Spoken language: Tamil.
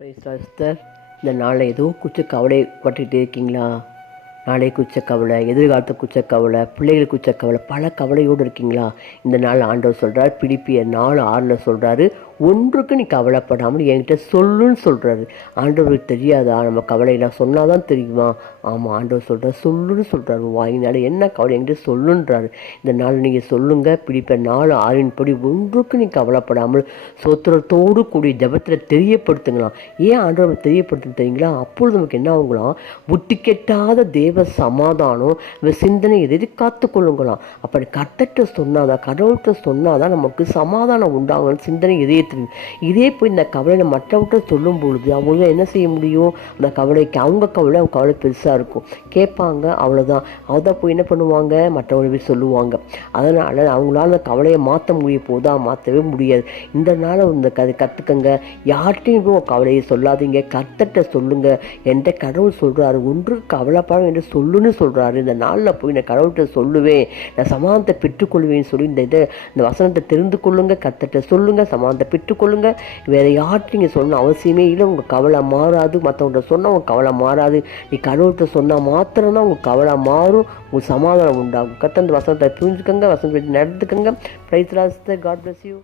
Price Lord sister. இந்த நாளில் ஏதோ கவலை பட்டுகிட்டே இருக்கீங்களா? நாளை குச்ச கவலை, எதிர்காலத்தை குச்ச கவலை, பிள்ளைகள் குச்ச கவலை, பல கவலையோடு இருக்கீங்களா? இந்த நாள் ஆண்டவர் சொல்கிறார், பிலிப்பியர் 4:6 சொல்கிறாரு, ஒன்றுக்கு நீ கவலைப்படாமல் என்கிட்ட சொல்லுன்னு சொல்கிறாரு. ஆண்டவருக்கு தெரியாதா நம்ம கவலையெல்லாம்? சொன்னால் தான் தெரியுமா? ஆமாம், ஆண்டவர் சொல்கிறார் சொல்லுன்னு சொல்கிறாரு. வாங்கினால என்ன கவலை என்கிட்ட சொல்லுன்றாரு. இந்த நாள் நீங்கள் சொல்லுங்கள். பிலிப்பியர் 4:6 படி ஒன்றுக்கு நீ கவலைப்படாமல் சோத்திரத்தோடு கூடிய ஜபத்தில் தெரியப்படுத்துங்களாம். ஏன் ஆண்டவர் தெரியப்படுத்துன்னு தெரியுங்களா? அப்பொழுது நமக்கு என்ன ஆகுங்களாம்? புத்தி கெட்டாத தேவ சமாதானம் சிந்தனை எதை காத்து கொள்ளுங்களாம். அப்படி கர்த்தர்கிட்ட சொன்னாதான், கடவுள்கிட்ட சொன்னாதான் நமக்கு சமாதானம் உண்டாகும், சிந்தனை இதயத்தில். இதே போய் இந்த கவலையை மற்றவர்கிட்ட சொல்லும் பொழுது அவங்களால என்ன செய்ய முடியும்? அந்த கவலைக்கு அவங்க கவலை பெருசாக இருக்கும், கேட்பாங்க, அவ்வளோதான். அதான் போய் என்ன பண்ணுவாங்க? மற்றவங்க போய் சொல்லுவாங்க. அதனால் அவங்களால அந்த கவலையை மாற்ற முடிய போதா? மாற்றவே முடியாது. இந்த நாளை இந்த கற்றுக்கங்க. யார்கிட்டையும் போய் கவலையை சொல்லாதீங்க, கர்த்தர்கிட்ட சொல்லுங்க. என்ற கடவுள் சொல்கிறாரு, ஒன்று கவலைப்படம் என்று சொல்லுன்னு சொல்கிறாரு. இந்த நாளில் போய் நான் கடவுள்கிட்ட சொல்லுவேன், நான் சமாதானத்தை பெற்றுக்கொள்வேன்னு சொல்லி இந்த வசனத்தை தெரிந்து கொள்ளுங்க. கர்த்தர்கிட்ட சொல்லுங்க, சமாதானத்தை பெற்றுக்கொள்ளுங்க. வேறு யார்கிட்ட நீங்கள் சொன்ன அவசியமே இல்லை. உங்கள் கவலை மாறாது. மற்றவங்கள்ட்ட சொன்னால் உங்கள் கவலை மாறாது. நீ கடவுள்கிட்ட சொன்னால் மாத்திரம்தான் உங்கள் கவலை மாறும், உங்கள் சமாதானம் உண்டாகும். கர்த்தர் இந்த வசனத்தை புரிஞ்சுக்கங்க, வசனத்தை நடந்துக்கங்க. Praise the Lord. God bless you.